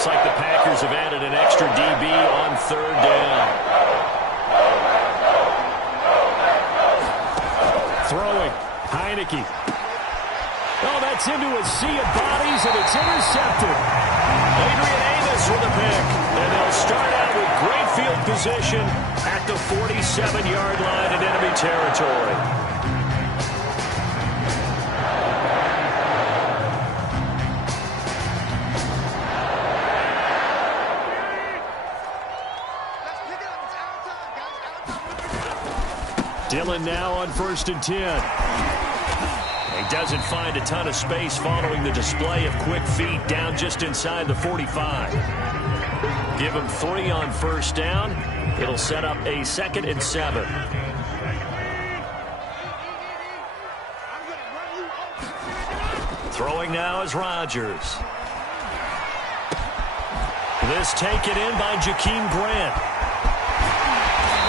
Looks like the Packers have added an extra DB on third down. Throwing. Heineke. Oh, that's into a sea of bodies, and it's intercepted. Adrian Amos with a pick. And they'll start out with great field position at the 47-yard line in enemy territory. Dillon now on 1st and 10. He doesn't find a ton of space following the display of quick feet down just inside the 45. Give him 3 on 1st down. It'll set up a 2nd and 7. Throwing now is Rodgers. This taken in by Jakeem Grant.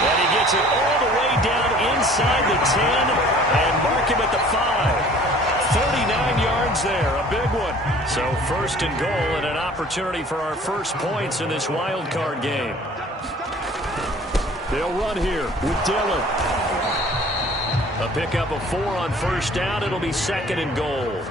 And he gets it all the way down inside the 10 and mark him at the 5. 39 yards there, a big one. So 1st and goal and an opportunity for our first points in this wild card game. They'll run here with Dillon. A pickup of 4 on 1st down. It'll be 2nd and goal.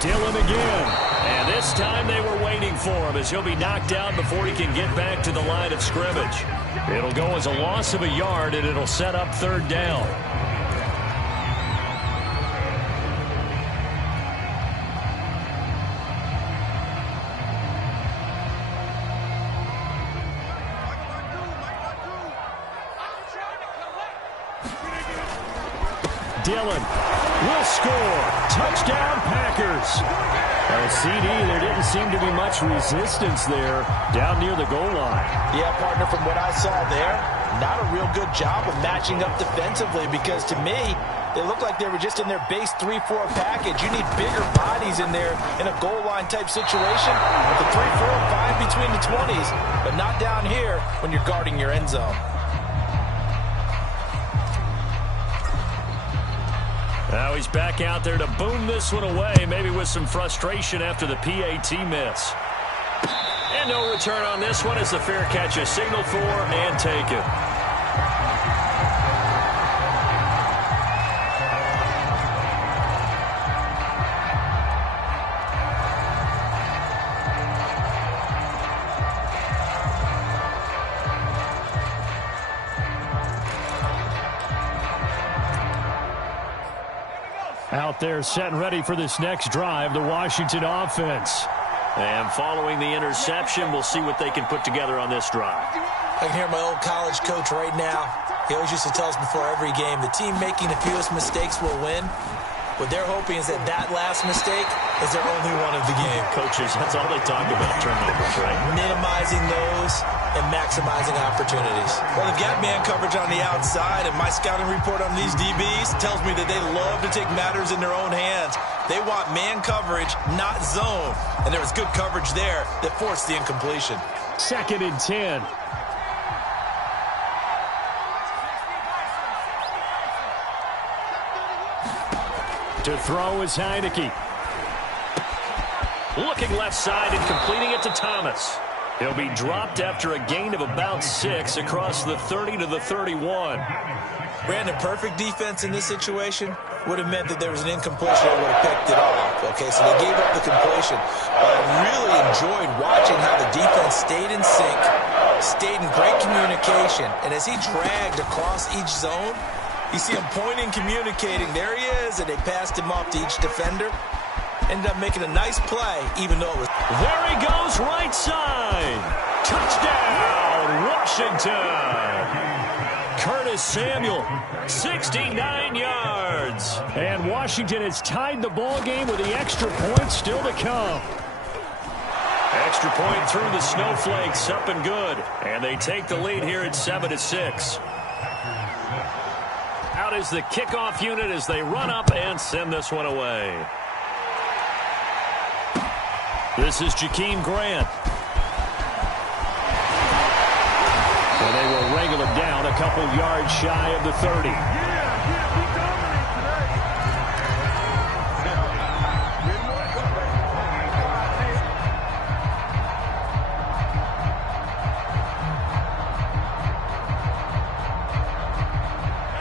Dillon again. And this time they were waiting for him as he'll be knocked down before he can get back to the line of scrimmage. It'll go as a loss of a yard, and it'll set up 3rd down. Dillon will score. Touchdown, Packers. Well, CD, there didn't seem to be much resistance there down near the goal line. Yeah, partner, from what I saw there, not a real good job of matching up defensively because to me, they looked like they were just in their base 3-4 package. You need bigger bodies in there in a goal line type situation. The 3-4, 5 between the 20s, but not down here when you're guarding your end zone. Now he's back out there to boom this one away, maybe with some frustration after the PAT miss. And no return on this one as the fair catch is signaled for and taken. Out there set and ready for this next drive, the Washington offense. And following the interception, we'll see what they can put together on this drive. I can hear my old college coach right now. He always used to tell us before every game, the team making the fewest mistakes will win. What they're hoping is that that last mistake is their only one of the game. Coaches, that's all they talk about, turnovers, right? Minimizing those and maximizing opportunities. Well, they've got man coverage on the outside, and my scouting report on these DBs tells me that they love to take matters in their own hands. They want man coverage, not zone. And there was good coverage there that forced the incompletion. 2nd and 10. To throw is Heineke. Looking left side and completing it to Thomas. He'll be dropped after a gain of about 6 across the 30 to the 31. Brandon, perfect defense in this situation would have meant that there was an incompletion that would have picked it off. Okay, so they gave up the completion. But I really enjoyed watching how the defense stayed in sync, stayed in great communication, and as he dragged across each zone, you see him pointing, communicating. There he is, and they passed him off to each defender. Ended up making a nice play, even though it was... There he goes, right side. Touchdown, Washington. Curtis Samuel, 69 yards. And Washington has tied the ball game with the extra point still to come. Extra point through the snowflakes, up and good. And they take the lead here at 7-6. Out is the kickoff unit as they run up and send this one away. This is Jakeem Grant. And they will wrangle him down a couple yards shy of the 30.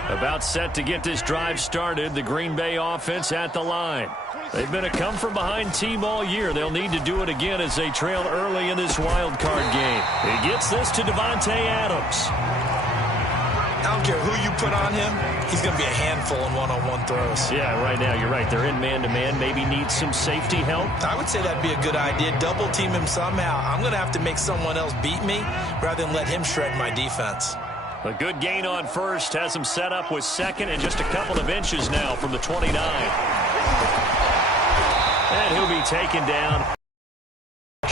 About set to get this drive started, the Green Bay offense at the line. They've been a come-from-behind team all year. They'll need to do it again as they trail early in this wild card game. He gets this to Davante Adams. I don't care who you put on him, he's going to be a handful in one-on-one throws. Yeah, right now, you're right. They're in man-to-man. Maybe need some safety help. I would say that'd be a good idea. Double team him somehow. I'm going to have to make someone else beat me rather than let him shred my defense. A good gain on first has him set up with second and just a couple of inches now from the 29. And he'll be taken down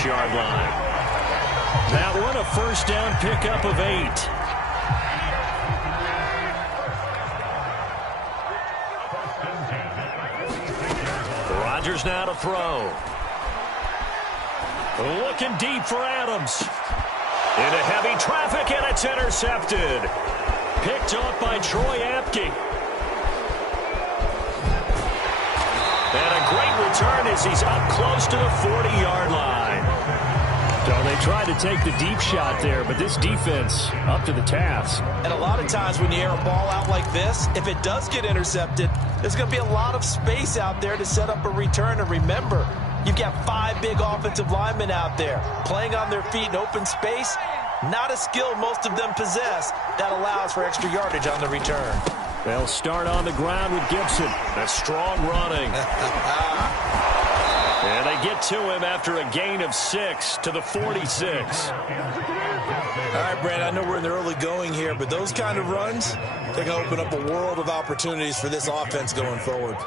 yard line. That one a first down pickup of 8. Rodgers now to throw. Looking deep for Adams. Into heavy traffic, and it's intercepted. Picked off by Troy Apke. And a great return as he's up close to the 40-yard line. So they tried to take the deep shot there, but this defense up to the task. And a lot of times when you air a ball out like this, if it does get intercepted, there's going to be a lot of space out there to set up a return. And remember, you've got 5 big offensive linemen out there playing on their feet in open space. Not a skill most of them possess that allows for extra yardage on the return. They'll start on the ground with Gibson. That's strong running. And they get to him after a gain of 6 to the 46. All right, Brand, I know we're in the early going here, but those kind of runs, they can open up a world of opportunities for this offense going forward.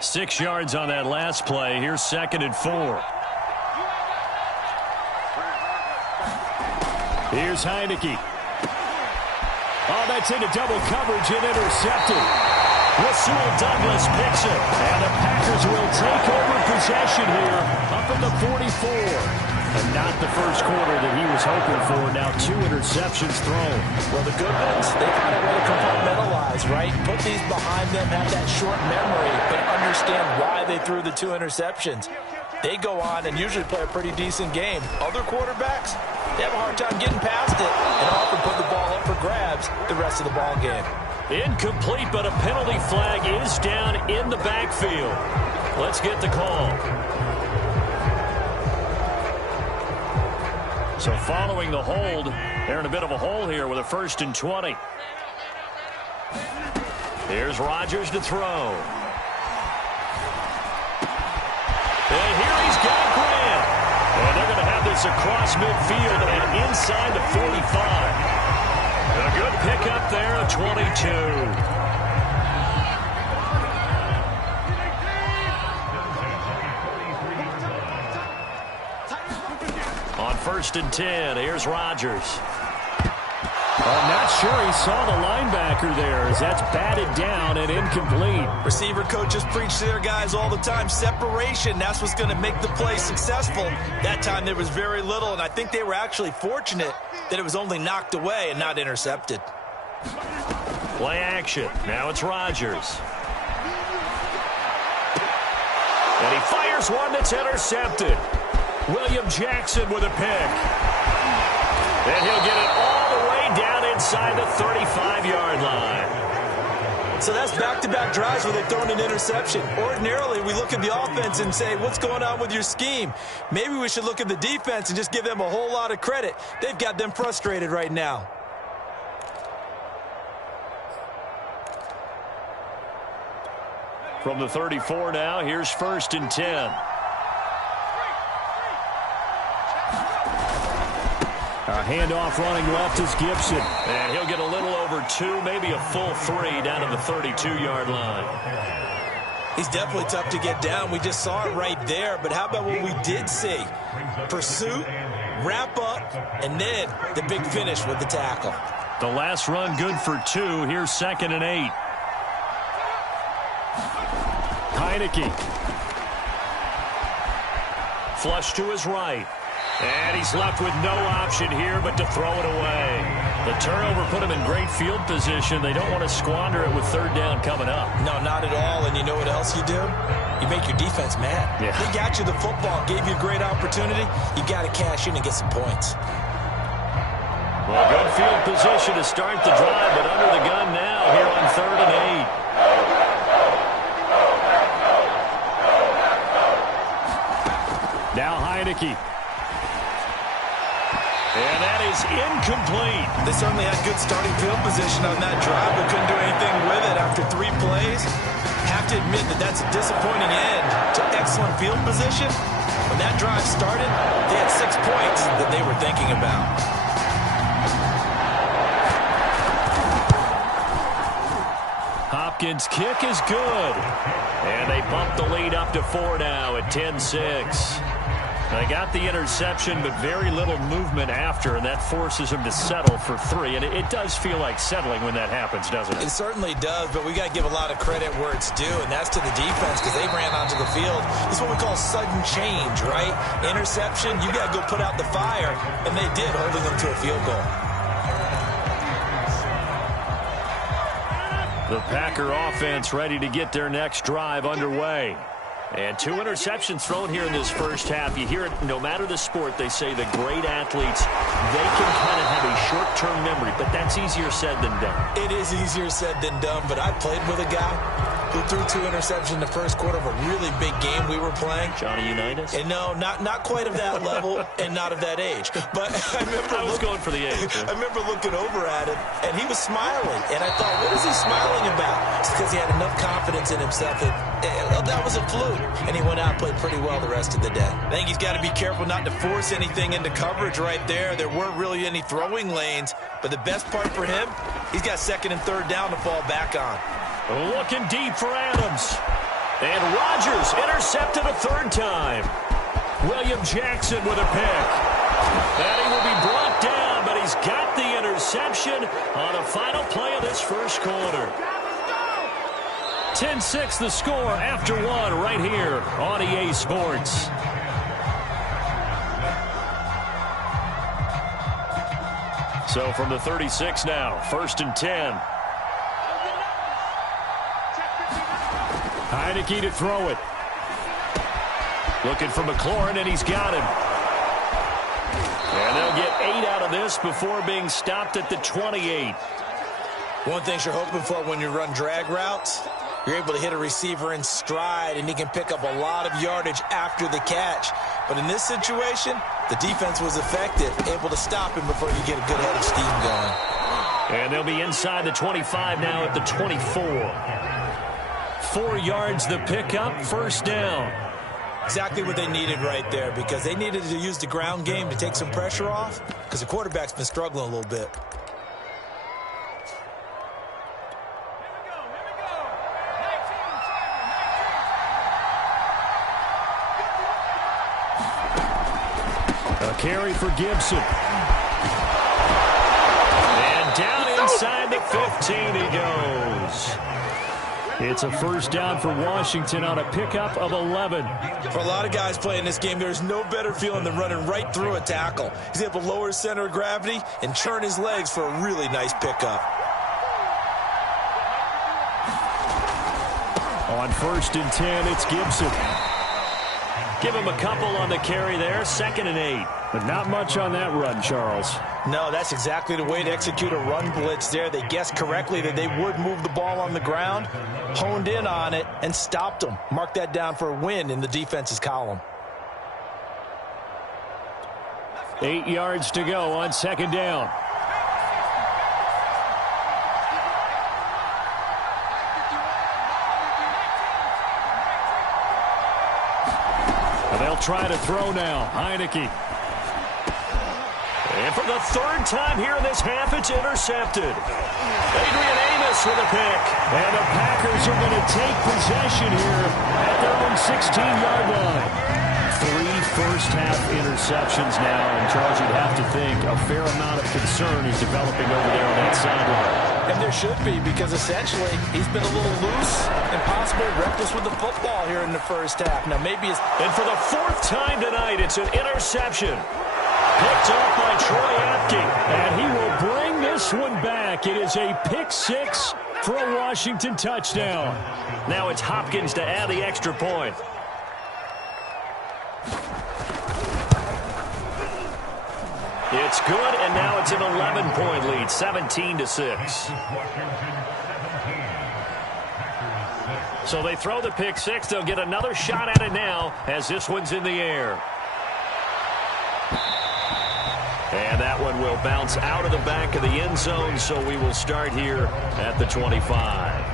6 yards on that last play. Here's 2nd and 4. Here's Heineke. Oh, that's into double coverage and intercepted. Rasul Douglas picks it. And the Packers will take over possession here up at the 44. And not the first quarter that he was hoping for. Now 2 interceptions thrown. Well, the good ones, they find a way to compartmentalize, right? Put these behind them, have that short memory, but understand why they threw the 2 interceptions. They go on and usually play a pretty decent game. Other quarterbacks, they have a hard time getting past it and often put the ball up for grabs the rest of the ball game. Incomplete, but a penalty flag is down in the backfield. Let's get the call. So following the hold, they're in a bit of a hole here with a 1st and 20. Here's Rodgers to throw. And here he's got Grant. And they're going to have this across midfield and inside the 45. A good pickup there of 22. On 1st and 10, here's Rodgers. I'm not sure he saw the linebacker there as that's batted down and incomplete. Receiver coaches preach to their guys all the time. Separation, that's what's going to make the play successful. That time there was very little, and I think they were actually fortunate that it was only knocked away and not intercepted. Play action. Now it's Rodgers. And he fires one that's intercepted. William Jackson with a pick. And he'll get it all the way down inside the 35-yard line. So that's back-to-back drives where they've thrown an interception. Ordinarily, we look at the offense and say, what's going on with your scheme? Maybe we should look at the defense and just give them a whole lot of credit. They've got them frustrated right now. From the 34 now, here's 1st and 10. A handoff running left is Gibson. And he'll get a little over 2, maybe a full 3 down to the 32-yard line. He's definitely tough to get down. We just saw it right there. But how about what we did see? Pursuit, wrap up, and then the big finish with the tackle. The last run good for 2. Here's 2nd and 8. Heineke. Flush to his right. And he's left with no option here but to throw it away. The turnover put him in great field position. They don't want to squander it with 3rd down coming up. No, not at all. And you know what else you do? you make your defense mad. Yeah. They got you the football, gave you a great opportunity. You got to cash in and get some points. Well, good field position to start the drive, but under the gun now here on 3rd and 8. Now Heineke. And that is incomplete. They certainly had good starting field position on that drive, but couldn't do anything with it after 3 plays. Have to admit that that's a disappointing end to excellent field position. When that drive started, they had 6 points that they were thinking about. Hopkins' kick is good. And they bump the lead up to 4 now at 10-6. They got the interception, but very little movement after, and that forces them to settle for 3. And it does feel like settling when that happens, doesn't it? It certainly does, but we got to give a lot of credit where it's due, and that's to the defense because they ran onto the field. This is what we call sudden change, right? Interception, you got to go put out the fire, and they did, holding them to a field goal. The Packer offense ready to get their next drive underway. And 2 interceptions thrown here in this first half. You hear it no matter the sport. They say the great athletes, they can kind of have a short-term memory, but that's easier said than done. It is easier said than done, but I played with a guy who threw 2 interceptions in the first quarter of a really big game we were playing. Johnny Unitas? And no, not quite of that level and not of that age. But I was going for the age. I remember looking over at him, and he was smiling. And I thought, what is he smiling about? It's because he had enough confidence in himself that was a fluke. And he went out and played pretty well the rest of the day. I think he's got to be careful not to force anything into coverage right there. There weren't really any throwing lanes. But the best part for him, he's got 2nd and 3rd down to fall back on. Looking deep for Adams. And Rodgers intercepted a 3rd time. William Jackson with a pick. And he will be brought down, but he's got the interception on the final play of this first quarter. 10-6 the score after 1 right here on EA Sports. So from the 36 now, 1st and 10. Heineke to throw it. Looking for McLaurin, and he's got him. And they'll get 8 out of this before being stopped at the 28. One thing you're hoping for when you run drag routes, you're able to hit a receiver in stride, and he can pick up a lot of yardage after the catch. But in this situation, the defense was effective, able to stop him before you get a good head of steam going. And they'll be inside the 25 now at the 24. 4 yards the pickup, 1st down. Exactly what they needed right there, because they needed to use the ground game to take some pressure off, because the quarterback's been struggling a little bit. A carry for Gibson. And down inside the 15 he goes. It's a 1st down for Washington on a pickup of 11. For a lot of guys playing this game, there's no better feeling than running right through a tackle. He's able to lower his center of gravity and churn his legs for a really nice pickup. On 1st and 10, it's Gibson. Give him a couple on the carry there, 2nd and 8. But not much on that run, Charles. No, that's exactly the way to execute a run blitz there. They guessed correctly that they would move the ball on the ground, honed in on it, and stopped them. Mark that down for a win in the defense's column. 8 yards to go on 2nd down. They'll try to throw now. Heineke. And for the 3rd time here in this half, it's intercepted. Adrian Amos with a pick. And the Packers are going to take possession here at their own 16-yard line. 3 first-half interceptions now. And, Charles, you'd have to think a fair amount of concern is developing over there on that sideline. And there should be, because essentially he's been a little loose and possibly reckless with the football here in the first half. Now maybe it's... And for the 4th time tonight, it's an interception. Picked up by Troy Apke. And he will bring this one back. It is a pick 6 for a Washington touchdown. Now it's Hopkins to add the extra point. It's good, and now it's an 11-point lead, 17-6. So they throw the pick six. They'll get another shot at it now as this one's in the air. And that one will bounce out of the back of the end zone, so we will start here at the 25.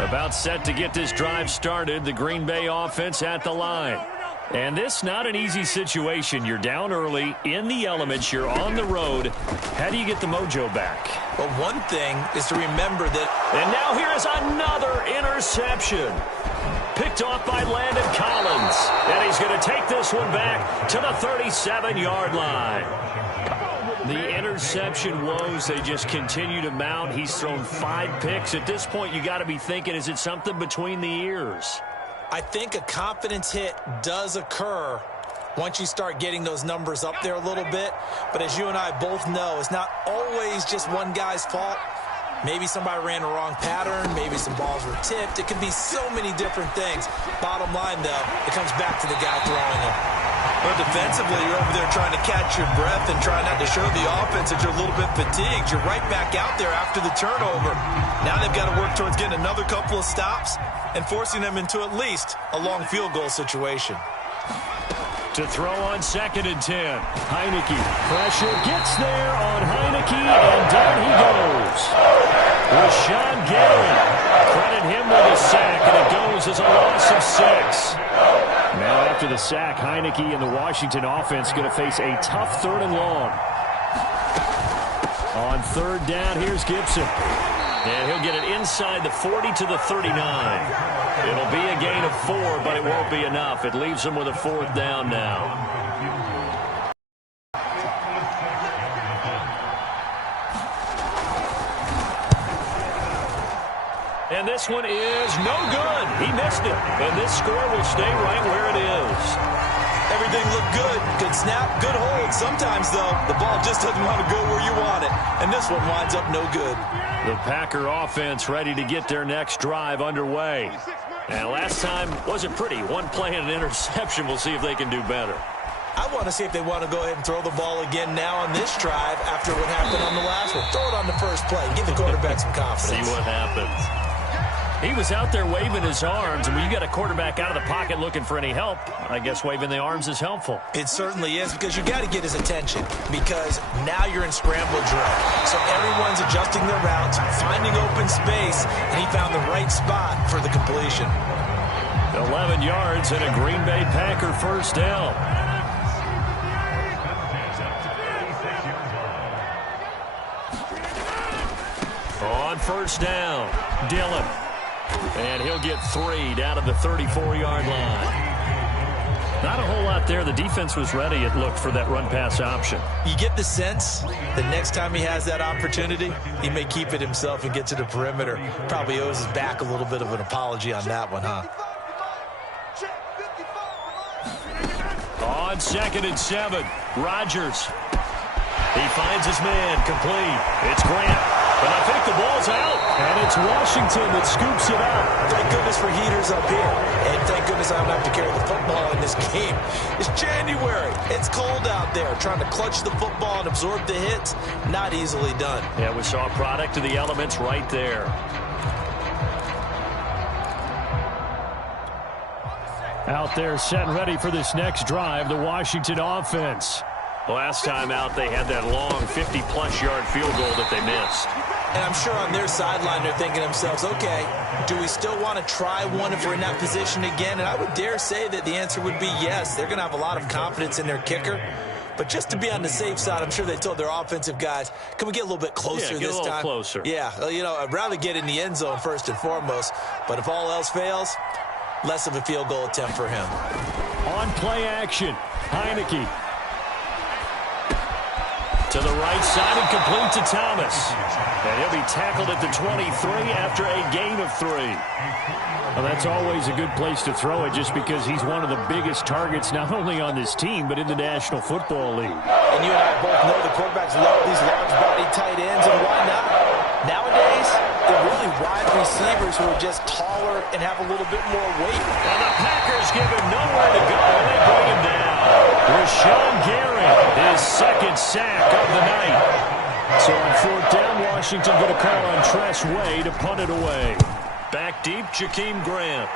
About set to get this drive started, the Green Bay offense at the line. And this not an easy situation. You're down early, in the elements, you're on the road. How do you get the mojo back? Well, one thing is to remember that... And now here is another interception. Picked off by Landon Collins. And he's going to take this one back to the 37-yard line. The interception woes, they just continue to mount. He's thrown 5 picks. At this point, you got to be thinking, is it something between the ears? I think a confidence hit does occur once you start getting those numbers up there a little bit. But as you and I both know, it's not always just one guy's fault. Maybe somebody ran the wrong pattern. Maybe some balls were tipped. It could be so many different things. Bottom line, though, it comes back to the guy throwing them. Well, defensively, you're over there trying to catch your breath and try not to show the offense that you're a little bit fatigued. You're right back out there after the turnover. Now they've got to work towards getting another couple of stops and forcing them into at least a long field goal situation. To throw on 2nd and 10. Heineke. Pressure gets there on Heineke, and down he goes. Rashawn Gary. Credit him with a sack, and it goes as a loss of 6. Now after the sack, Heineke and the Washington offense going to face a tough 3rd and long. On 3rd down, here's Gibson. And he'll get it inside the 40 to the 39. It'll be a gain of 4, but it won't be enough. It leaves them with a 4th down now. And this one is no good. He missed it. And this score will stay right where it is. Everything looked good. Good snap, good hold. Sometimes, though, the ball just doesn't want to go where you want it. And this one winds up no good. The Packer offense ready to get their next drive underway. And last time wasn't pretty. One play and an interception. We'll see if they can do better. I want to see if they want to go ahead and throw the ball again now on this drive after what happened on the last one. Throw it on the first play. Give the quarterback some confidence. See what happens. He was out there waving his arms, and when you got a quarterback out of the pocket looking for any help, I guess waving the arms is helpful. It certainly is, because you got to get his attention, because now you're in scramble drill. So everyone's adjusting their routes, finding open space, and he found the right spot for the completion. 11 yards and a Green Bay Packer 1st down. On 1st down, Dillon. And he'll get 3 down to the 34-yard line. Not a whole lot there. The defense was ready, it looked, for that run-pass option. You get the sense that next time he has that opportunity, he may keep it himself and get to the perimeter. Probably owes his back a little bit of an apology on that one, huh? On 2nd and 7, Rodgers. He finds his man, complete. It's Grant. But I think the ball's out, and it's Washington that scoops it up. Thank goodness for heaters up here, and thank goodness I don't have to carry the football in this game. It's January. It's cold out there. Trying to clutch the football and absorb the hits, not easily done. Yeah, we saw a product of the elements right there. Out there set and ready for this next drive, the Washington offense. Last time out, they had that long 50-plus yard field goal that they missed. And I'm sure on their sideline, they're thinking to themselves, okay, do we still want to try one if we're in that position again? And I would dare say that the answer would be yes. They're going to have a lot of confidence in their kicker. But just to be on the safe side, I'm sure they told their offensive guys, can we get a little bit closer this time? Yeah, get a little closer. Yeah, well, you know, I'd rather get in the end zone first and foremost. But if all else fails, less of a field goal attempt for him. On play action, Heineke. To To the right side and complete to Thomas. And he'll be tackled at the 23 after a gain of 3. Well, that's always a good place to throw it just because he's one of the biggest targets not only on this team but in the National Football League. And you and I both know the quarterbacks love these large-body tight ends, and why not? Nowadays, they're really wide receivers who are just taller and have a little bit more weight. And the Packers give him nowhere to go. They bring him down. Rashawn Gary, his second sack of the night. So on fourth down, Washington going to call on Tress Way to punt it away. Back deep, Jakeem Grant.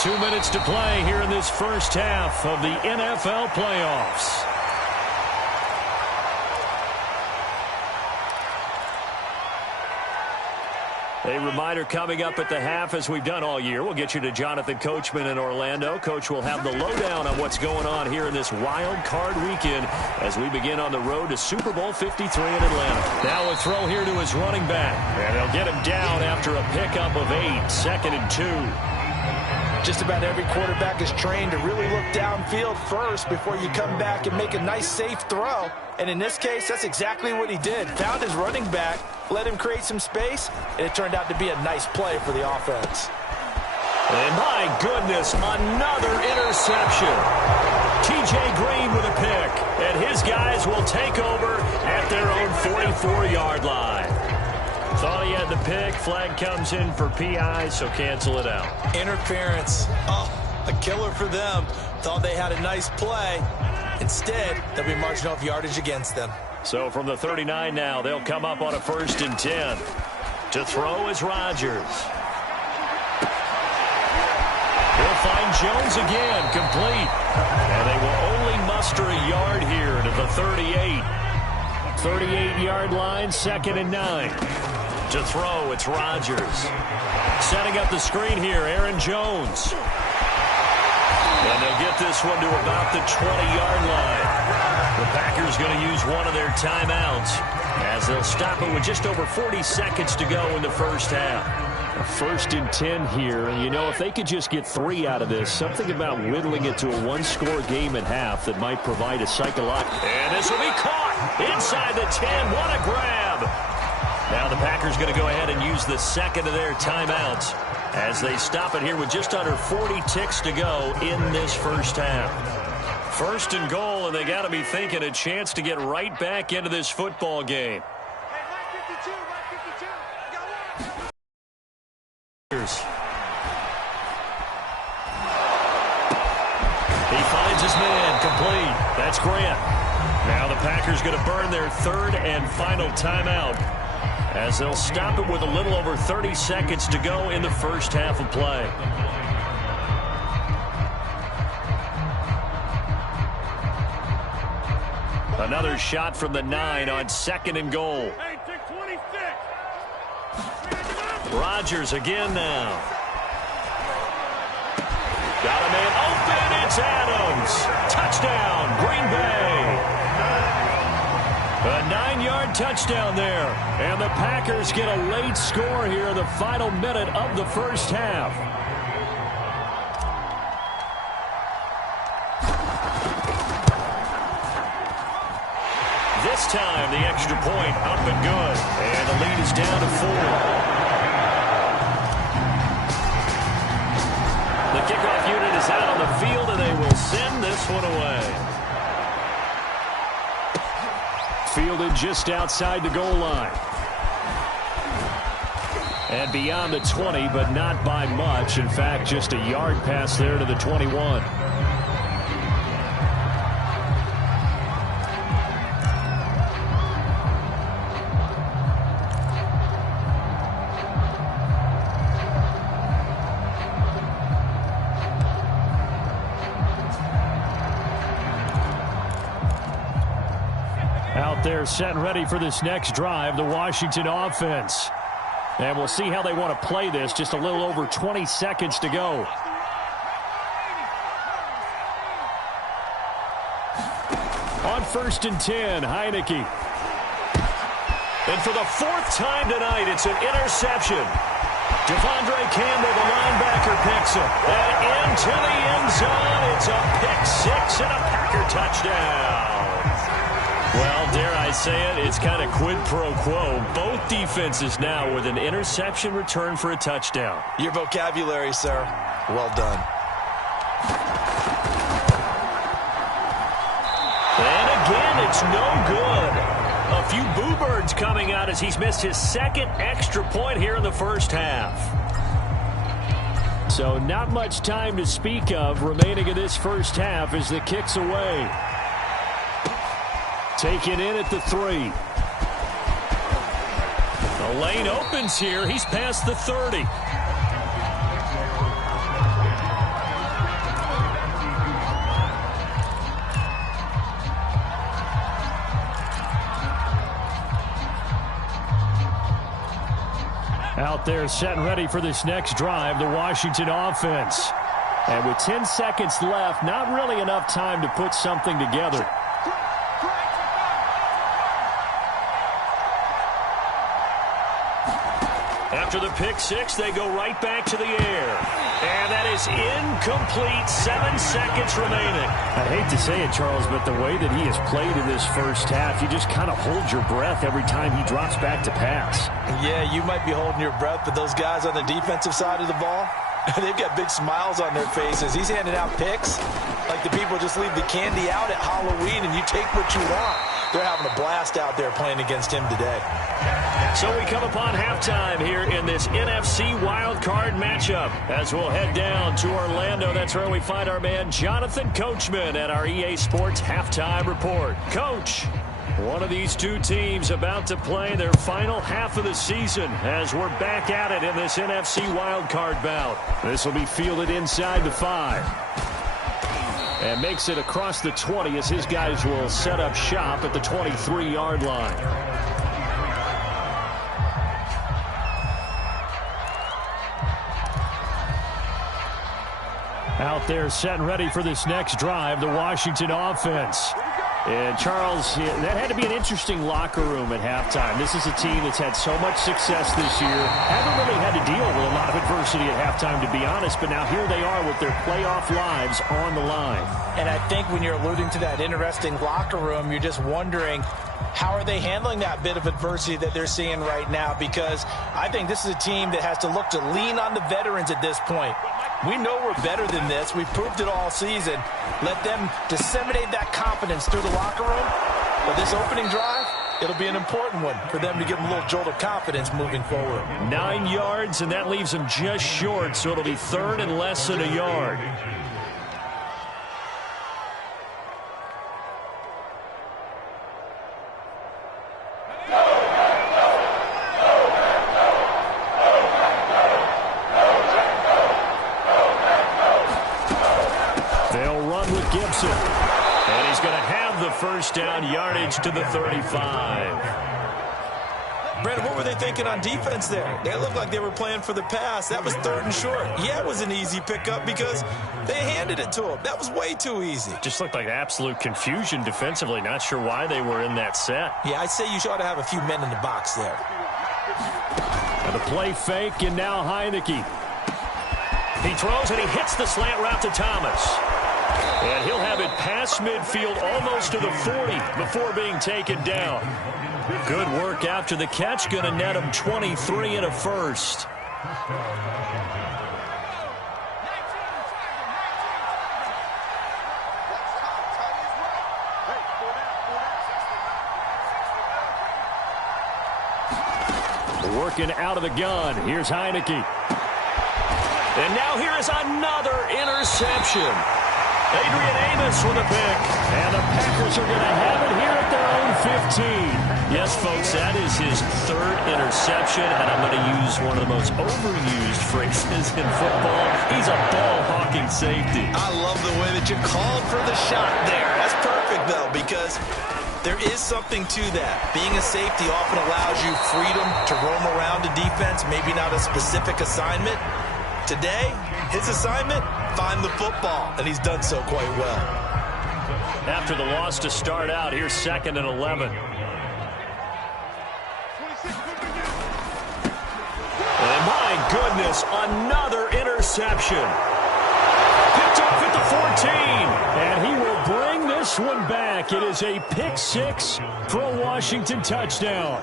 2 minutes to play here in this first half of the NFL playoffs. A reminder coming up at the half, as we've done all year. We'll get you to Jonathan Coachman in Orlando. Coach will have the lowdown on what's going on here in this wild card weekend as we begin on the road to Super Bowl 53 in Atlanta. Now a throw here to his running back. And they'll get him down after a pickup of 8, 2nd and 2. Just about every quarterback is trained to really look downfield first before you come back and make a nice, safe throw. And in this case, that's exactly what he did. Found his running back, let him create some space, and it turned out to be a nice play for the offense. And my goodness, another interception. T.J. Green with a pick, and his guys will take over at their own 44-yard line. Thought he had the pick. Flag comes in for PI, so cancel it out. Interference. Oh, a killer for them. Thought they had a nice play. Instead, there'll be marginal yardage against them. So from the 39 now, they'll come up on a 1st and 10. To throw is Rodgers. He'll find Jones again, complete. And they will only muster a yard here to the 38. 38-yard line, 2nd and 9. To throw, it's Rodgers. Setting up the screen here, Aaron Jones. And they'll get this one to about the 20-yard line. The Packers going to use one of their timeouts as they'll stop it with just over 40 seconds to go in the first half. A 1st and 10 here, and you know, if they could just get 3 out of this, something about whittling it to a 1-score game at half that might provide a psychological. And this will be caught inside the 10. What a grab. Now the Packers going to go ahead and use the 2nd of their timeouts as they stop it here with just under 40 ticks to go in this first half. 1st and goal, and they got to be thinking a chance to get right back into this football game. He finds his man, complete. That's Grant. Now the Packers going to burn their 3rd and final timeout as they'll stop it with a little over 30 seconds to go in the first half of play. Another shot from the 9 on 2nd and goal. Rodgers again now. Got a man open. It's Adams. Touchdown, Green Bay. A 9-yard touchdown there. And the Packers get a late score here in the final minute of the first half. This time, the extra point up and good. And the lead is down to 4. The kickoff unit is out on the field, and they will send this one away. Fielded just outside the goal line. And beyond the 20, but not by much. In fact, just a yard pass there to the 21. Out there set and ready for this next drive, the Washington offense. And we'll see how they want to play this. Just a little over 20 seconds to go. On 1st and 10, Heineke. And for the 4th time tonight, it's an interception. Devondre Campbell, the linebacker, picks him. And into the end zone. It's a pick six and a Packer touchdown. Well, dare I say it, it's kind of quid pro quo. Both defenses now with an interception return for a touchdown. Your vocabulary, sir. Well done. And again, it's no good. A few boo birds coming out as he's missed his second extra point here in the first half. So not much time to speak of remaining in this first half as the kick's away. Taken in at the 3. The lane opens here. He's past the 30. Out there set and ready for this next drive, the Washington offense. And with 10 seconds left, not really enough time to put something together. After the pick six, they go right back to the air. And that is incomplete. 7 seconds remaining. I hate to say it, Charles, but the way that he has played in this first half, you just kind of hold your breath every time he drops back to pass. Yeah, you might be holding your breath, but those guys on the defensive side of the ball, they've got big smiles on their faces. He's handing out picks like the people just leave the candy out at Halloween and you take what you want. They're having a blast out there playing against him today. So we come upon halftime here in this NFC wildcard matchup. As we'll head down to Orlando, that's where we find our man Jonathan Coachman at our EA Sports Halftime Report. Coach, one of these two teams about to play their final half of the season as we're back at it in this NFC wildcard bout. This will be fielded inside the 5. And makes it across the 20 as his guys will set up shop at the 23-yard line. Out there set and ready for this next drive, the Washington offense. And, Charles, that had to be an interesting locker room at halftime. This is a team that's had so much success this year. Haven't really had to deal with a lot of adversity at halftime, to be honest. But now here they are with their playoff lives on the line. And I think when you're alluding to that interesting locker room, you're just wondering, how are they handling that bit of adversity that they're seeing right now? Because I think this is a team that has to look to lean on the veterans at this point. We know we're better than this. We've proved it all season. Let them disseminate that confidence through the locker room. But this opening drive, it'll be an important one for them to give them a little jolt of confidence moving forward. 9 yards, and that leaves them just short, so it'll be third and less than a yard. And he's going to have the first down, yardage to the 35. Brandon, what were they thinking on defense there? They looked like they were playing for the pass. That was third and short. Yeah, it was an easy pickup because they handed it to him. That was way too easy. Just looked like absolute confusion defensively. Not sure why they were in that set. Yeah, I'd say you ought to have a few men in the box there. And the play fake, and now Heineke. He throws, and he hits the slant route to Thomas. And he'll have it past midfield almost to the 40 before being taken down. Good work after the catch. Going to net him 23 and a first. Working out of the gun. Here's Heineke. And now here is another interception. Adrian Amos with a pick. And the Packers are going to have it here at their own 15. Yes, folks, that is his third interception. And I'm going to use one of the most overused phrases in football. He's a ball-hawking safety. I love the way that you called for the shot there. That's perfect, though, because there is something to that. Being a safety often allows you freedom to roam around a defense, maybe not a specific assignment. Today, his assignment, find the football, and he's done so quite well. After the loss to start out, here's 2nd and 11. And my goodness. this. Another interception. Picked off at the 14. And he will bring this one back. It is a pick six for a Washington touchdown.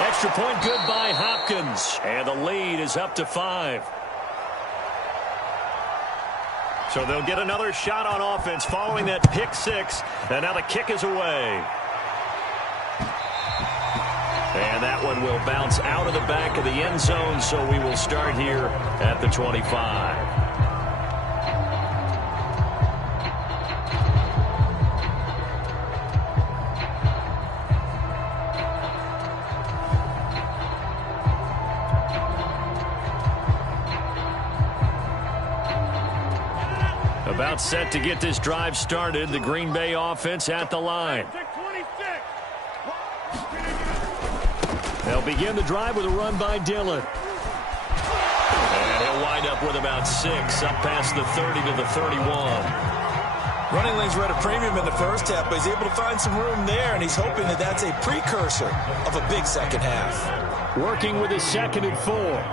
Extra point good by Hopkins. And the lead is up to 5. So they'll get another shot on offense following that pick six. And now the kick is away. And that one will bounce out of the back of the end zone, so we will start here at the 25. About set to get this drive started. The Green Bay offense at the line. They'll begin the drive with a run by Dillon. And he'll wind up with about 6, up past the 30 to the 31. Running lanes were at a premium in the first half, but he's able to find some room there, and he's hoping that that's a precursor of a big second half. Working with his 2nd and 4.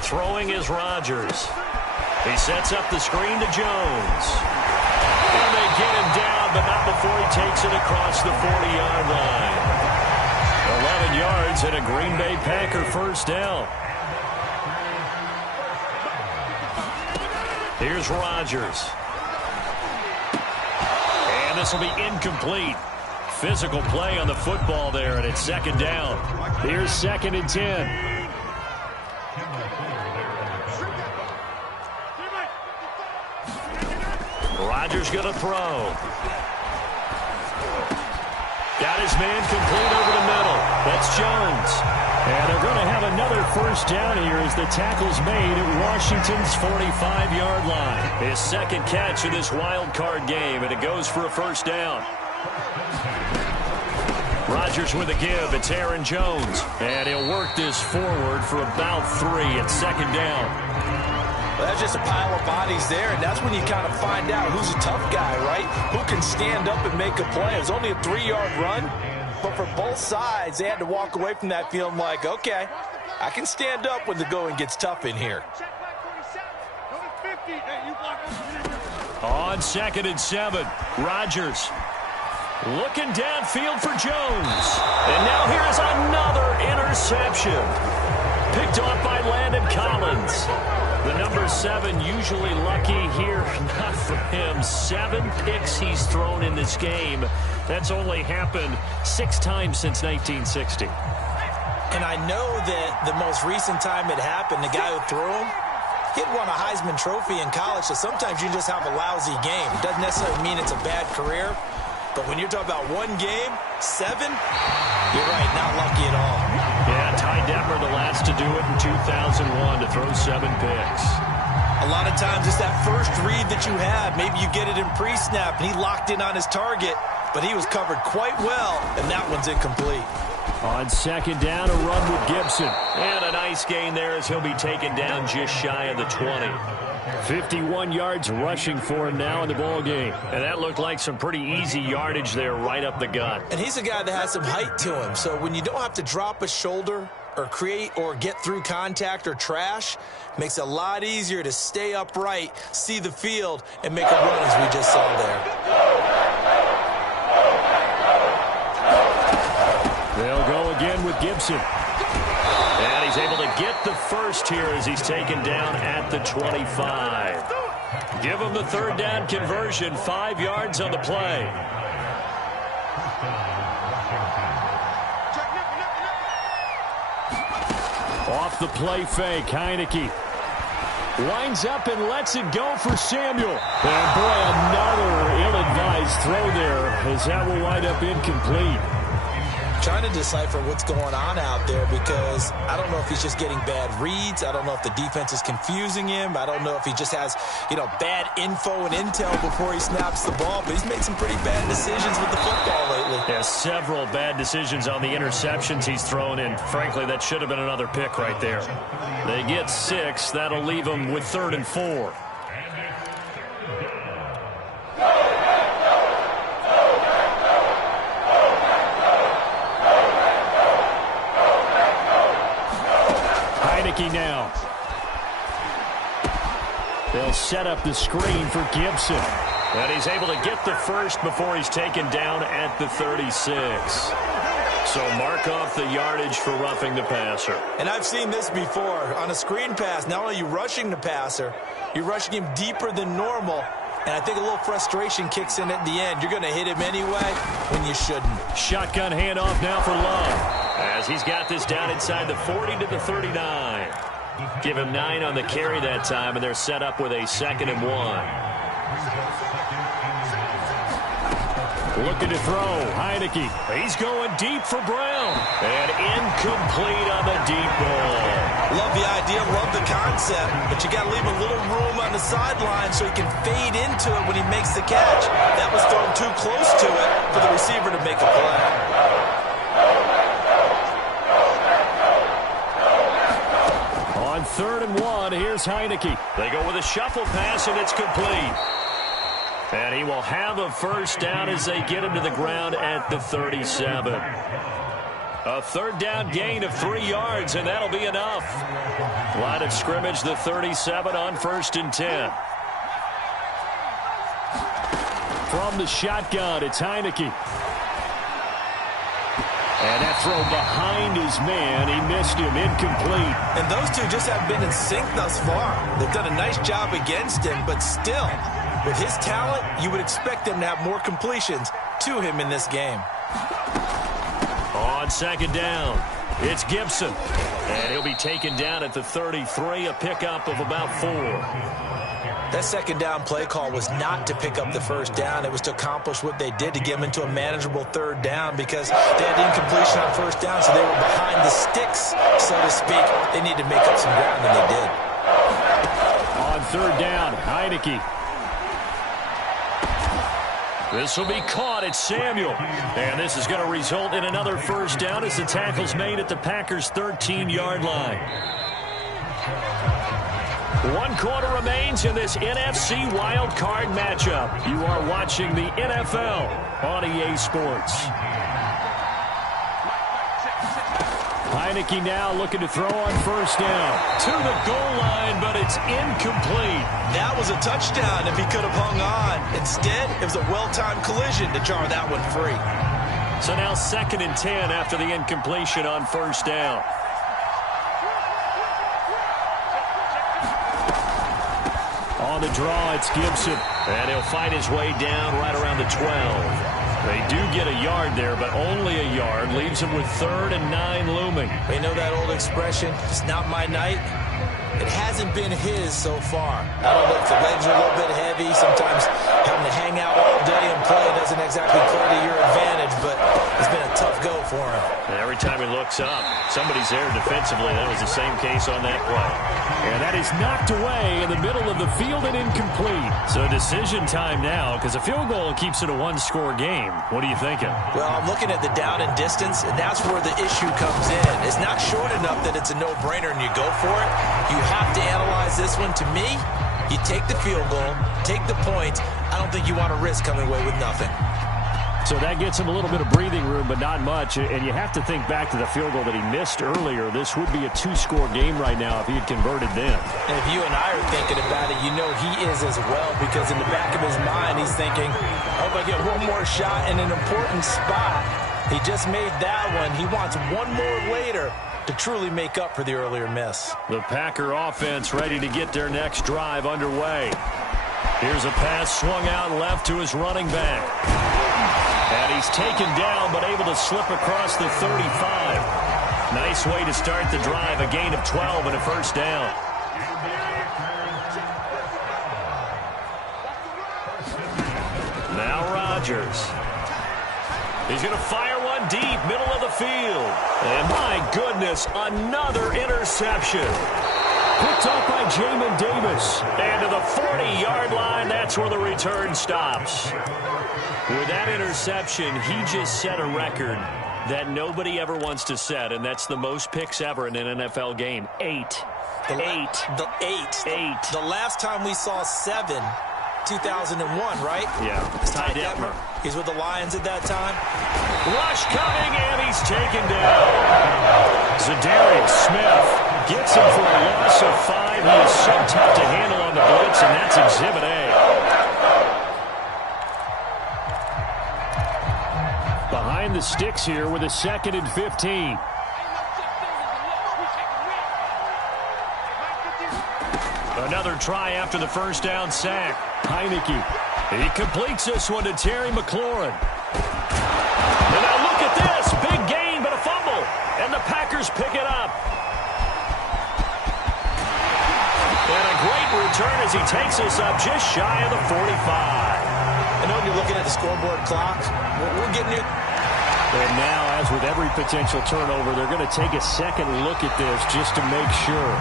Throwing is Rodgers. He sets up the screen to Jones. And they get him down, but not before he takes it across the 40-yard line. 11 yards and a Green Bay Packer first down. Here's Rodgers. And this will be incomplete. Physical play on the football there, and it's 2nd down. Here's 2nd and 10. Rodgers going to throw. Got his man complete over the middle. That's Jones. And they're going to have another first down here as the tackle's made at Washington's 45-yard line. His 2nd catch of this wild card game, and it goes for a first down. Rodgers with a give. It's Aaron Jones. And he'll work this forward for about 3 at 2nd down. Well, that's just a pile of bodies there, and that's when you kind of find out who's a tough guy, right? Who can stand up and make a play. It was only a 3-yard run, but for both sides, they had to walk away from that feeling like, okay, I can stand up when the going gets tough in here. On 2nd and 7, Rodgers looking downfield for Jones. And now here's another interception. Picked off by Landon Collins. The number 7 usually lucky here. Not for him. 7 picks he's thrown in this game. That's only happened 6 times since 1960. And I know that the most recent time it happened, the guy who threw him, he'd won a Heisman Trophy in college, so sometimes you just have a lousy game. It doesn't necessarily mean it's a bad career, but when you're talking about one game, 7, you're right, not lucky at all. Yeah, Ty Detmer, the last to do it in 2001, to throw 7 picks. A lot of times it's that first read that you have. Maybe you get it in pre-snap, and he locked in on his target, but he was covered quite well, and that one's incomplete. On 2nd down, a run with Gibson. And a nice gain there as he'll be taken down just shy of the 20. 51 yards rushing for him now in the ball game. And that looked like some pretty easy yardage there right up the gut. And he's a guy that has some height to him. So when you don't have to drop a shoulder or create or get through contact or trash, makes it a lot easier to stay upright, see the field, and make a run as we just saw there. They'll go again with Gibson. And he's able to get the first here as he's taken down at the 25. Give him the 3rd down conversion, 5 yards on the play. Off the play fake, Heineke winds up and lets it go for Samuel. And boy, another ill-advised throw there as that will wind up incomplete. Trying to decipher what's going on out there because I don't know if he's just getting bad reads. I don't know if the defense is confusing him. I don't know if he just has, bad info and intel before he snaps the ball. But he's made some pretty bad decisions with the football lately. Yeah, several bad decisions on the interceptions he's thrown in. Frankly, that should have been another pick right there. They get 6. That'll leave them with 3rd and 4. set up the screen for Gibson. And he's able to get the first before he's taken down at the 36. So mark off the yardage for roughing the passer. And I've seen this before. On a screen pass, not only are you rushing the passer, you're rushing him deeper than normal. And I think a little frustration kicks in at the end. You're going to hit him anyway when you shouldn't. Shotgun handoff now for Love, as he's got this down inside the 40 to the 39. Give him 9 on the carry that time, and they're set up with a 2nd and 1. Looking to throw. Heineke. He's going deep for Brown. And incomplete on the deep ball. Love the idea, love the concept, but you got to leave a little room on the sideline so he can fade into it when he makes the catch. That was thrown too close to it for the receiver to make a play. On 3rd and 1, here's Heineke. They go with a shuffle pass, and it's complete. And he will have a first down as they get him to the ground at the 37. A 3rd down gain of 3 yards, and that'll be enough. Line of scrimmage, the 37 on 1st and 10. From the shotgun, it's Heineke. And that throw behind his man. He missed him, incomplete. And those two just haven't been in sync thus far. They've done a nice job against him, but still, with his talent, you would expect them to have more completions to him in this game. On 2nd down, it's Gibson. And he'll be taken down at the 33, a pickup of about 4. That 2nd down play call was not to pick up the first down. It was to accomplish what they did, to get them into a manageable 3rd down, because they had incompletion on 1st down, so they were behind the sticks, so to speak. They needed to make up some ground, and they did. On 3rd down, Heineke. This will be caught. It's Samuel. And this is going to result in another first down as the tackle's made at the Packers' 13-yard line. 1 quarter remains in this NFC Wild Card matchup. You are watching the NFL on EA Sports. Heineke now looking to throw on 1st down. To the goal line, but it's incomplete. That was a touchdown if he could have hung on. Instead, it was a well-timed collision to jar that one free. So now 2nd and 10 after the incompletion on 1st down. On the draw, it's Gibson. And he'll fight his way down right around the 12. They do get a yard there, but only a yard. Leaves him with 3rd and 9 looming. You know that old expression, it's not my night? It hasn't been his so far. I don't know if the legs are a little bit heavy. Sometimes having to hang out all day and play doesn't exactly play to your advantage, but it's been a tough go for him. And every time he looks up, somebody's there defensively. That was the same case on that play. And that is knocked away in the middle of the field and incomplete. So decision time now, because a field goal keeps it a 1-score game. What are you thinking? Well, I'm looking at the down and distance, and that's where the issue comes in. It's not short enough that it's a no-brainer and you go for it. You have to analyze this one. To me, you take the field goal, take the points. I don't think you want to risk coming away with nothing. So that gets him a little bit of breathing room, but not much. And you have to think back to the field goal that he missed earlier. This would be a 2-score game right now if he had converted then. And if you and I are thinking about it, you know he is as well, because in the back of his mind, he's thinking, I hope I get one more shot in an important spot. He just made that one. He wants one more later to truly make up for the earlier miss. The Packer offense ready to get their next drive underway. Here's a pass swung out left to his running back. And he's taken down, but able to slip across the 35. Nice way to start the drive, a gain of 12 and a first down. Now Rodgers. He's going to fire one deep, middle of the field. And my goodness, another interception. Picked off by Jamin Davis. And to the 40-yard line, that's where the return stops. With that interception, he just set a record that nobody ever wants to set, and that's the most picks ever in an NFL game. 8. The last time we saw 7, 2001, right? Yeah. Ty Detmer. He's with the Lions at that time. Rush coming, and he's taken down. Zadarius Smith Gets him for a loss of 5. He is so tough to handle on the blitz, and that's Exhibit A. Behind the sticks here with a 2nd and 15. Another try after the first down sack. Heineke. He completes this one to Terry McLaurin. And now look at this. Big gain, but a fumble. And the Packers pick it up. And a great return as he takes us up just shy of the 45. I know when you're looking at the scoreboard clock, we're getting it. And now, as with every potential turnover, they're going to take a second look at this just to make sure.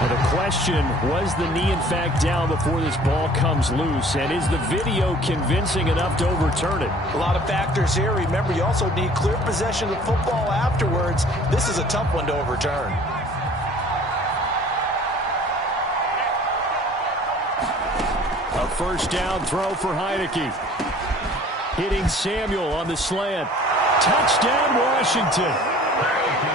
The question, was the knee in fact down before this ball comes loose? And is the video convincing enough to overturn it? A lot of factors here. Remember, you also need clear possession of the football afterwards. This is a tough one to overturn. A first down throw for Heineke. Hitting Samuel on the slant. Touchdown, Washington.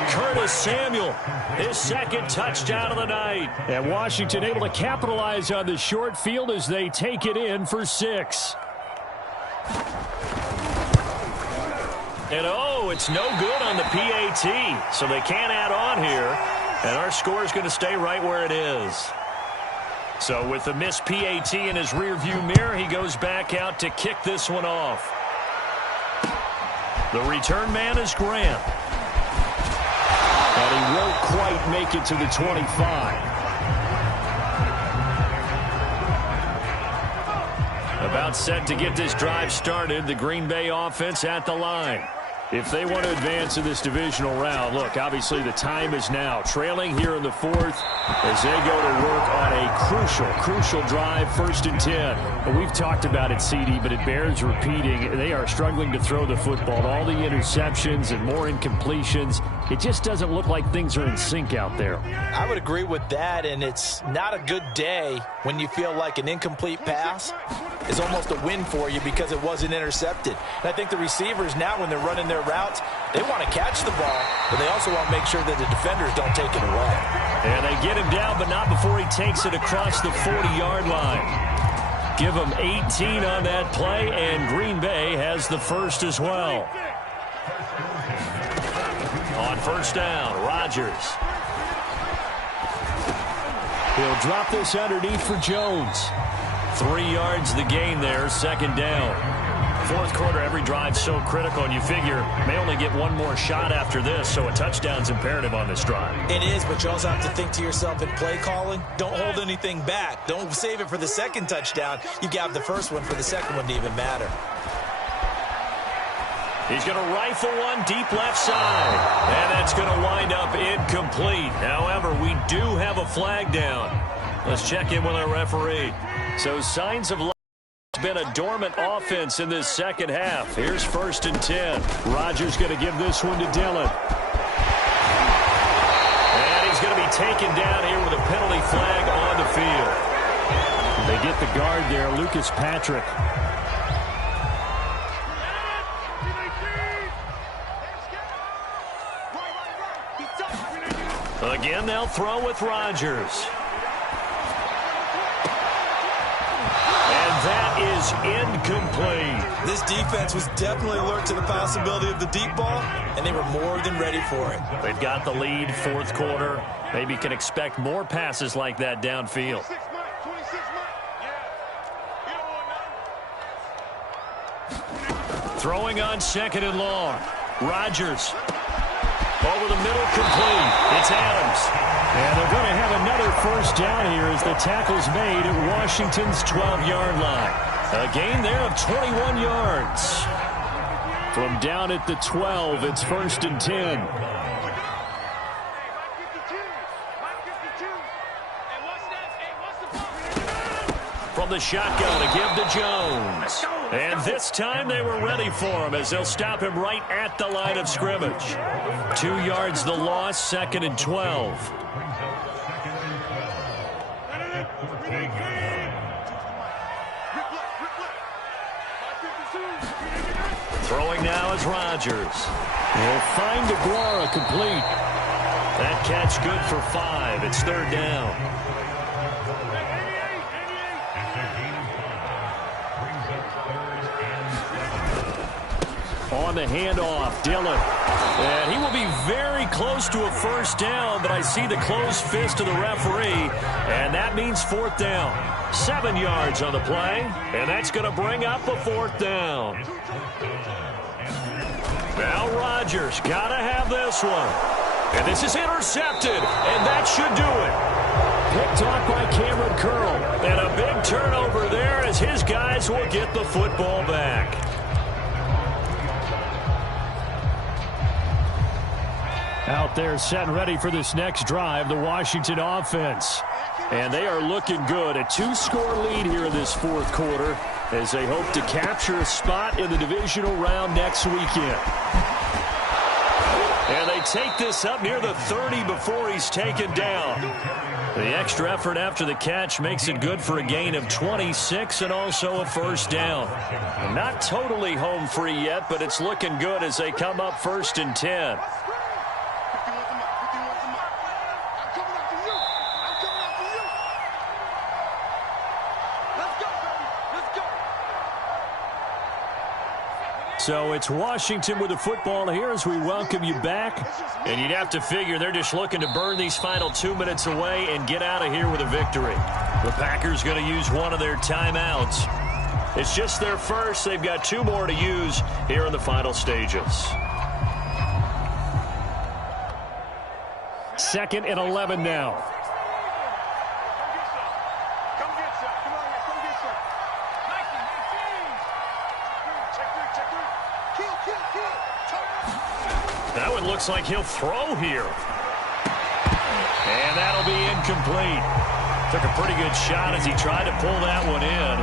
Curtis Samuel, his 2nd touchdown of the night. And Washington able to capitalize on the short field as they take it in for 6. And oh, it's no good on the PAT, so they can't add on here. And our score is going to stay right where it is. So with the missed PAT in his rearview mirror, he goes back out to kick this one off. The return man is Grant. And he won't quite make it to the 25. About set to get this drive started, the Green Bay offense at the line. If they want to advance in this divisional round, look, obviously the time is now. Trailing here in the 4th as they go to work on a crucial drive, 1st and 10. And we've talked about it, CD, but it bears repeating. They are struggling to throw the football. All the interceptions and more incompletions. It just doesn't look like things are in sync out there. I would agree with that, and it's not a good day when you feel like an incomplete pass is almost a win for you because it wasn't intercepted. And I think the receivers now, when they're running their routes, they want to catch the ball, but they also want to make sure that the defenders don't take it away. And they get him down, but not before he takes it across the 40-yard line. Give him 18 on that play, and Green Bay has the first as well. On first down, Rodgers. He'll drop this underneath for Jones. 3 yards the gain there, 2nd down. 4th quarter, every drive so critical, and you figure may only get one more shot after this, so a touchdown's imperative on this drive. It is, but you also have to think to yourself in play calling, don't hold anything back. Don't save it for the 2nd touchdown. You got the first one for the 2nd one to even matter. He's going to rifle one deep left side, and that's going to wind up incomplete. However, we do have a flag down. Let's check in with our referee. So signs of life. It's been a dormant offense in this 2nd half. Here's 1st and 10. Rodgers going to give this one to Dillon. And he's going to be taken down here with a penalty flag on the field. They get the guard there, Lucas Patrick. Again, they'll throw with Rodgers. That is incomplete. This defense was definitely alert to the possibility of the deep ball, and they were more than ready for it. They've got the lead, 4th quarter. Maybe can expect more passes like that downfield. Throwing on 2nd and long. Rodgers. Over the middle, complete. It's Adams. And they're going to have another first down here as the tackle's made at Washington's 12-yard line. A gain there of 21 yards. From down at the 12, it's 1st and 10. From the shotgun to give to Jones. And this time they were ready for him as they'll stop him right at the line of scrimmage. 2 yards the loss, 2nd and 12. Throwing now is Rodgers. He'll find DeGuara complete. That catch good for 5. It's 3rd down. On the handoff, Dillon. And he will be very close to a 1st down, but I see the closed fist of the referee, and that means 4th down. 7 yards on the play, and that's going to bring up a 4th down. Now Rodgers got to have this one. And this is intercepted, and that should do it. Picked off by Cameron Curl. And a big turnover there as his guys will get the football back. Out there set and ready for this next drive, the Washington offense. And they are looking good. A 2-score lead here in this 4th quarter as they hope to capture a spot in the divisional round next weekend. And they take this up near the 30 before he's taken down. The extra effort after the catch makes it good for a gain of 26 and also a 1st down. Not totally home free yet, but it's looking good as they come up 1st and 10. So it's Washington with the football here as we welcome you back. And you'd have to figure they're just looking to burn these final 2 minutes away and get out of here with a victory. The Packers going to use one of their timeouts. It's just their first. They've got 2 more to use here in the final stages. 2nd and 11 now. That one looks like he'll throw here. And that'll be incomplete. Took a pretty good shot as he tried to pull that one in.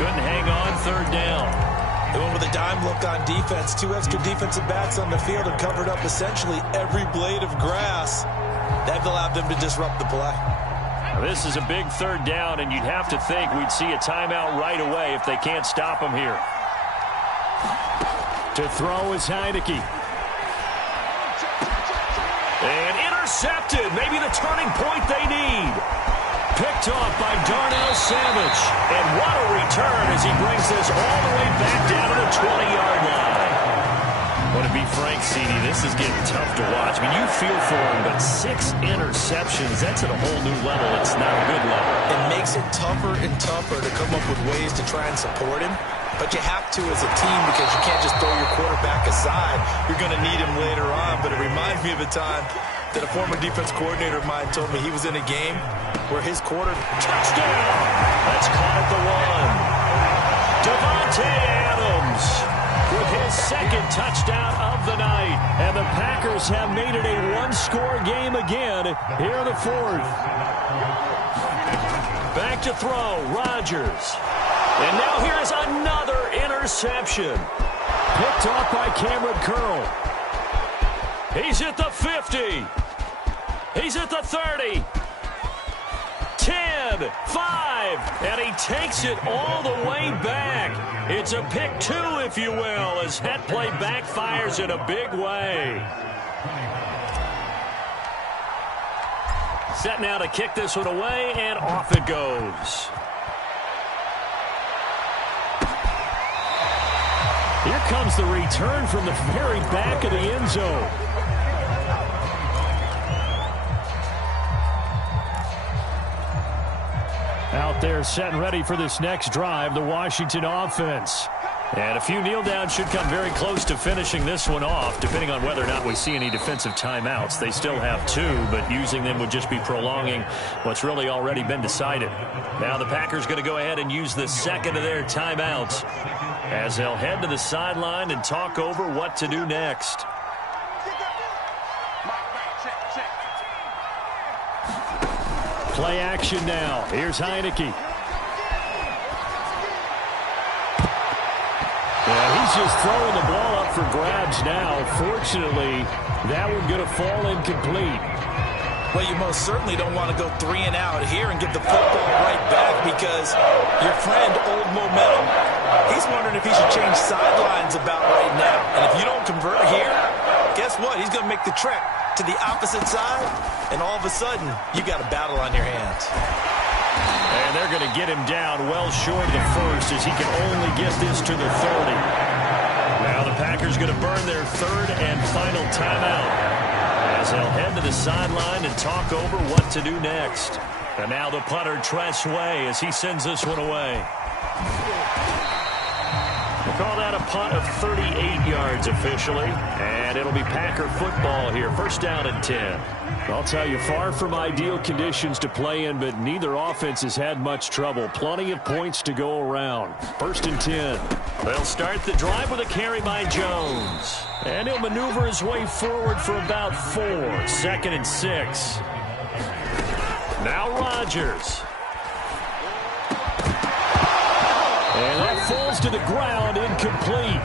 Couldn't hang on 3rd down. They went with a dime look on defense. 2 extra defensive backs on the field and covered up essentially every blade of grass. That allowed them to disrupt the play. Now, this is a big 3rd down, and you'd have to think we'd see a timeout right away if they can't stop him here. To throw is Heineke. And intercepted. Maybe the turning point they need. Picked off by Darnell Savage. And what a return as he brings this all the way back down to the 20-yard line. Well, to be frank, CD, this is getting tough to watch. I mean, you feel for him, but 6 interceptions, that's at a whole new level. It's not a good level. It makes it tougher and tougher to come up with ways to try and support him. But you have to as a team because you can't just throw your quarterback aside. You're going to need him later on. But it reminds me of a time that a former defense coordinator of mine told me he was in a game where his touchdown! That's caught at the 1. Devontae Adams with his 2nd touchdown of the night. And the Packers have made it a 1-score game again here in the 4th. Back to throw, Rodgers. And now here is another interception. Picked off by Cameron Curl. He's at the 50. He's at the 30. 10, 5, and he takes it all the way back. It's a pick 2, if you will, as that play backfires in a big way. Set now to kick this one away, and off it goes. Here comes the return from the very back of the end zone. Out there set and ready for this next drive, the Washington offense. And a few kneel downs should come very close to finishing this one off, depending on whether or not we see any defensive timeouts. They still have 2, but using them would just be prolonging what's really already been decided. Now the Packers going to go ahead and use the 2nd of their timeouts as they'll head to the sideline and talk over what to do next. Play action now. Here's Heineke. Yeah, he's just throwing the ball up for grabs now. Fortunately, that one going to fall incomplete. Well, you most certainly don't want to go 3 and out here and give the football right back, because your friend, Old Momentum, he's wondering if he should change sidelines about right now. And if you don't convert here, guess what? He's going to make the trek to the opposite side, and all of a sudden, you got a battle on your hands. And they're going to get him down well short of the first, as he can only get this to the 30. Now the Packers going to burn their third and final timeout, as they'll head to the sideline and talk over what to do next. And now the punter, Tress Way, as he sends this one away. We'll call that a punt of 38 yards officially, and it'll be Packer football here. First down and 10. I'll tell you, far from ideal conditions to play in, but neither offense has had much trouble. Plenty of points to go around. First and 10. They'll start the drive with a carry by Jones. And he'll maneuver his way forward for about 4. Second and 6. Now Rodgers. And that falls to the ground, incomplete.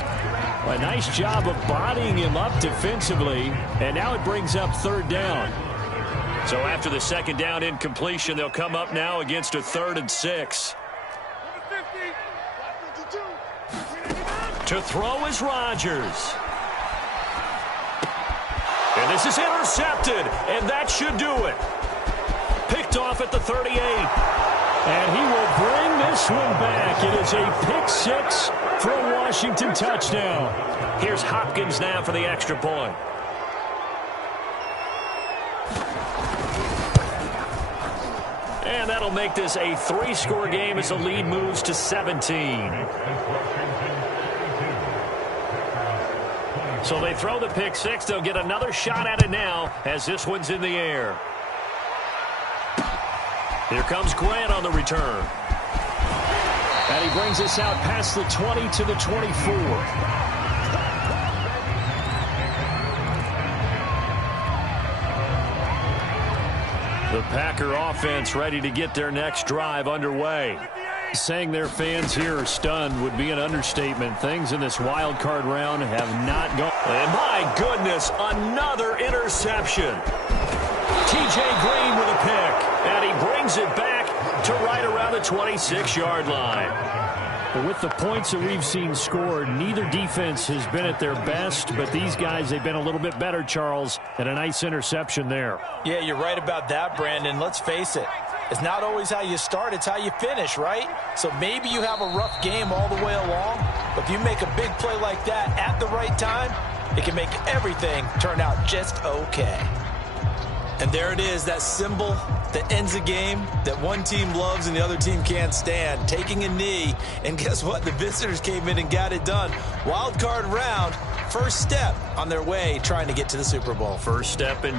A nice job of bodying him up defensively. And now it brings up third down. So after the second down incompletion, they'll come up now against a 3rd and 6. To throw is Rodgers. And this is intercepted, and that should do it. Picked off at the 38. And he will bring this one back. It is a pick 6 for a Washington touchdown. Here's Hopkins now for the extra point. And that'll make this a 3-score game as the lead moves to 17. So they throw the pick 6. They'll get another shot at it now as this one's in the air. Here comes Grant on the return. And he brings us out past the 20 to the 24. The Packer offense ready to get their next drive underway. Saying their fans here are stunned would be an understatement. Things in this wild card round have not gone. And my goodness, another interception. T.J. Green with a pick. And he brings it back to right around the 26-yard line. But with the points that we've seen scored, neither defense has been at their best, but these guys, they've been a little bit better, Charles, and a nice interception there. Yeah, you're right about that, Brandon. Let's face it. It's not always how you start, it's how you finish, right? So maybe you have a rough game all the way along, but if you make a big play like that at the right time, it can make everything turn out just okay. And there it is, that symbol that ends a game that one team loves and the other team can't stand. Taking a knee, and guess what? The visitors came in and got it done. Wild card round, first step on their way trying to get to the Super Bowl. First step indeed.